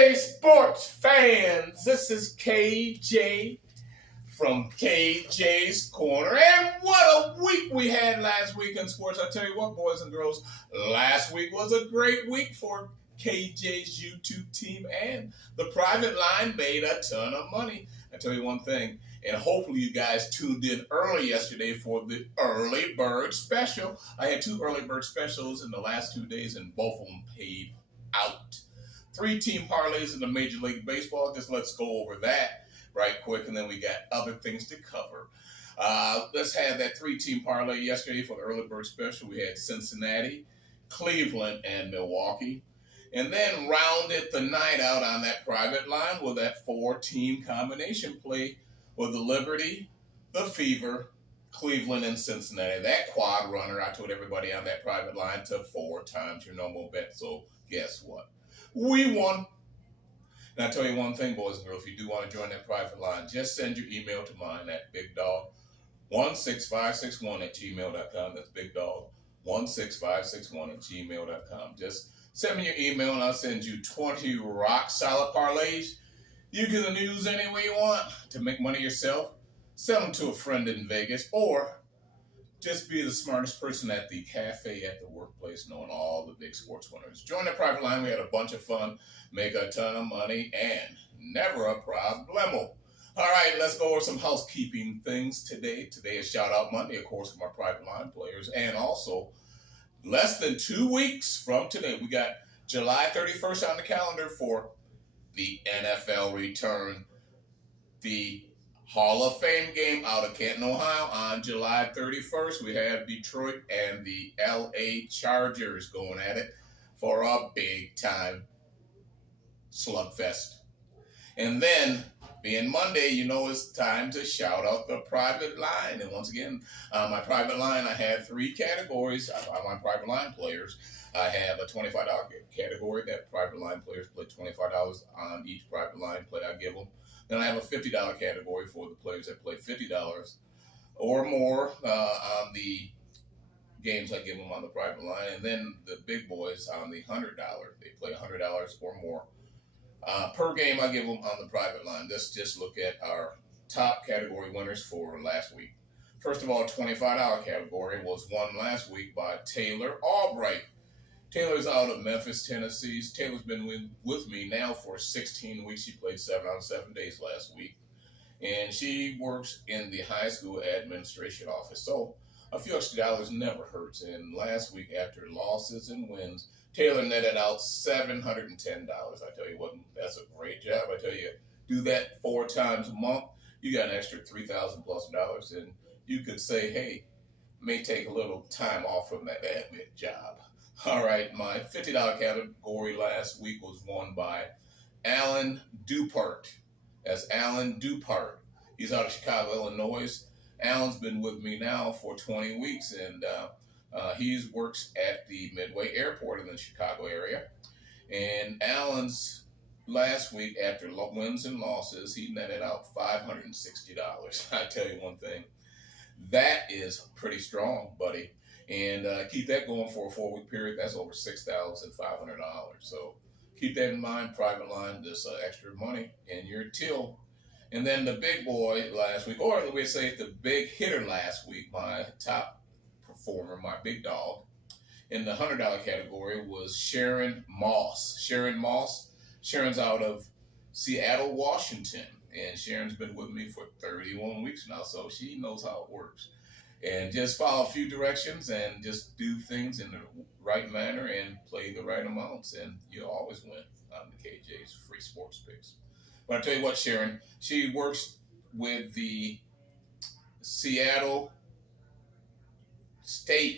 Hey, sports fans, this is KJ from KJ's Corner. And what a week we had last week in sports. I tell you what, boys and girls, last week was a great week for KJ's YouTube team, and the private line made a ton of money. I tell you one thing, and hopefully you guys tuned in early yesterday for the early bird special. I had two early bird specials in the last 2 days, and both of them paid out. 3-team parlays in the Major League Baseball. Just let's go over that right quick, and then we got other things to cover. Let's have that 3-team parlay yesterday for the early bird special. We had Cincinnati, Cleveland, and Milwaukee. And then rounded the night out on that private line with that 4-team combination play with the Liberty, the Fever, Cleveland, and Cincinnati. That quad runner, I told everybody on that private line, to 4 times your normal bet. So guess what? We won. And I tell you one thing, boys and girls, if you do want to join that private line, just send your email to mine at bigdog16561@gmail.com. That's bigdog16561@gmail.com. Just send me your email and I'll send you 20 rock solid parlays. You can use any way you want to make money yourself. Sell them to a friend in Vegas, or just be the smartest person at the cafe at the workplace, knowing all the big sports winners. Join the private line. We had a bunch of fun, make a ton of money, and never a problemo. All right, let's go over some housekeeping things today. Today is Shout Out Monday, of course, for my private line players. And also, less than 2 weeks from today, we got July 31st on the calendar for the NFL return. The Hall of Fame game out of Canton, Ohio on July 31st. We have Detroit and the LA Chargers going at it for a big-time slugfest. And then, being Monday, you know it's time to shout out the private line. And once again, on my private line, I had 3 categories on my private line players. I have a $25 category that private line players play $25 on each private line play I give them. Then I have a $50 category for the players that play $50 or more on the games I give them on the private line. And then the big boys on the $100. They play $100 or more per game I give them on the private line. Let's just look at our top category winners for last week. First of all, $25 category was won last week by Taylor Albright. Taylor's out of Memphis, Tennessee. Taylor's been with me now for 16 weeks. She played 7 out of 7 days last week. And she works in the high school administration office. So a few extra dollars never hurts. And last week, after losses and wins, Taylor netted out $710. I tell you what, that's a great job. I tell you, do that 4 times a month, you got an extra $3,000+. And you could say, hey, may take a little time off from that admin job. All right, my $50 category last week was won by Alan Dupart. That's Alan Dupart. He's out of Chicago, Illinois. Alan's been with me now for 20 weeks, and he works at the Midway Airport in the Chicago area. And Alan's last week, after wins and losses, he netted out $560. I tell you one thing, that is pretty strong, buddy. And keep that going for a 4-week period. That's over $6,500. So keep that in mind. Private line, just extra money in your till. And then the big boy last week, or let me say the big hitter last week, my top performer, my big dog, in the $100 category was Sharon Moss. Sharon's out of Seattle, Washington. And Sharon's been with me for 31 weeks now, so she knows how it works. And just follow a few directions and just do things in the right manner and play the right amounts, and you'll always win on the KJ's free sports picks. But I tell you what, Sharon, she works with the state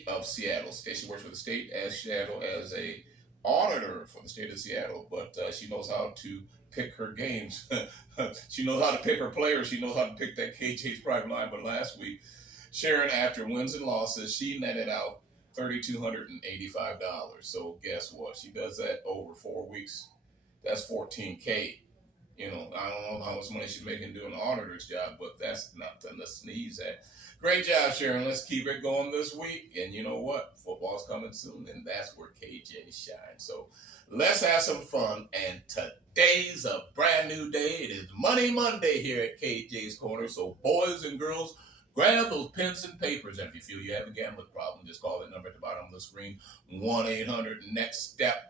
of Seattle. She works for the state as Seattle as a auditor for the state of Seattle, but she knows how to pick her games. She knows how to pick her players. She knows how to pick that KJ's private line. But last week, Sharon, after wins and losses, she netted out $3,285. So guess what? She does that over 4 weeks. That's $14K You know, I don't know how much money she's making doing the auditor's job, but that's nothing to sneeze at. Great job, Sharon. Let's keep it going this week. And you know what? Football's coming soon, and that's where KJ shines. So let's have some fun. And today's a brand new day. It is Money Monday here at KJ's Corner. So boys and girls, grab those pens and papers. And if you feel you have a gambling problem, just call that number at the bottom of the screen, 1-800-NEXT-STEP.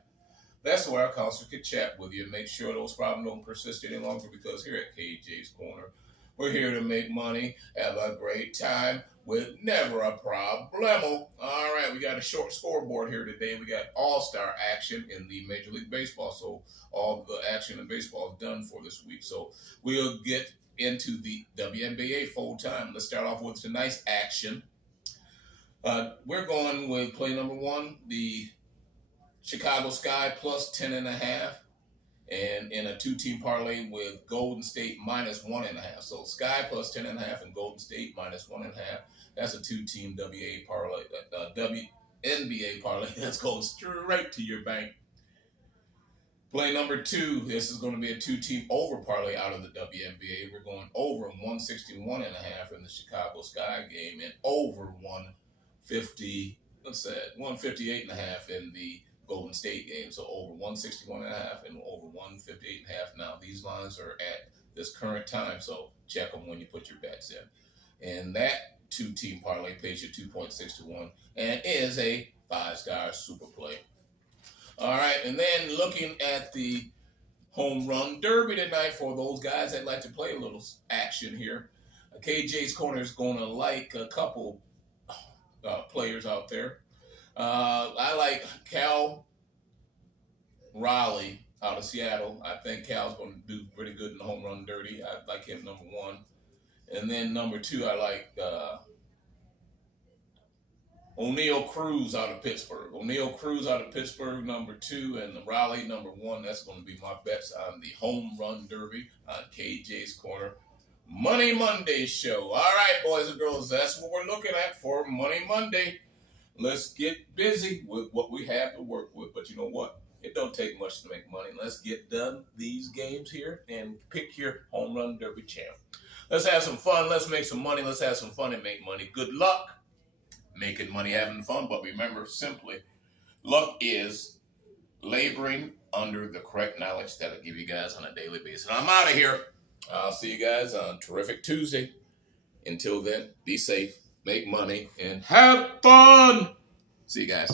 That's where our counselor can chat with you and make sure those problems don't persist any longer, because here at KJ's Corner, we're here to make money, have a great time with never a problemo. All right, we got a short scoreboard here today. We got all-star action in the Major League Baseball, so all the action in baseball is done for this week. So we'll get into the WNBA full time. Let's start off with tonight's action. We're going with play number one, the Chicago Sky plus 10.5, and in a two-team parlay with Golden State minus 1.5. So Sky plus 10.5 and Golden State minus 1.5. That's a two-team WNBA parlay. WNBA parlay that's going straight to your bank. Play number two. This is going to be a two-team over parlay out of the WNBA. We're going over 161.5 in the Chicago Sky game and over 158.5 in the Golden State game. So over 161.5 and over 158.5. Now these lines are at this current time, so check them when you put your bets in. And that two-team parlay pays you 2.6 to 1 and is a 5-star super play. All right, and then looking at the home run derby tonight for those guys that like to play a little action here. KJ's Corner is going to like a couple players out there. I like Cal Raleigh out of Seattle. I think Cal's going to do pretty good in the home run derby. I like him number one. And then number two, I like O'Neal Cruz out of Pittsburgh. O'Neal Cruz out of Pittsburgh, number two, and Raleigh, number one. That's going to be my bets on the home run derby on KJ's Corner Money Monday show. All right, boys and girls, that's what we're looking at for Money Monday. Let's get busy with what we have to work with. But you know what? It don't take much to make money. Let's get done these games here and pick your home run derby champ. Let's have some fun. Let's make some money. Let's have some fun and make money. Good luck making money, having fun. But remember, simply, luck is laboring under the correct knowledge that'll give you guys on a daily basis. And I'm out of here. I'll see you guys on Terrific Tuesday. Until then, be safe, make money, and have fun. See you guys.